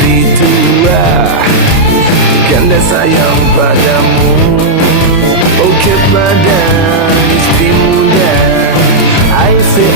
istri tua, ganda sayang padamu. Oh kepada istri muda, I say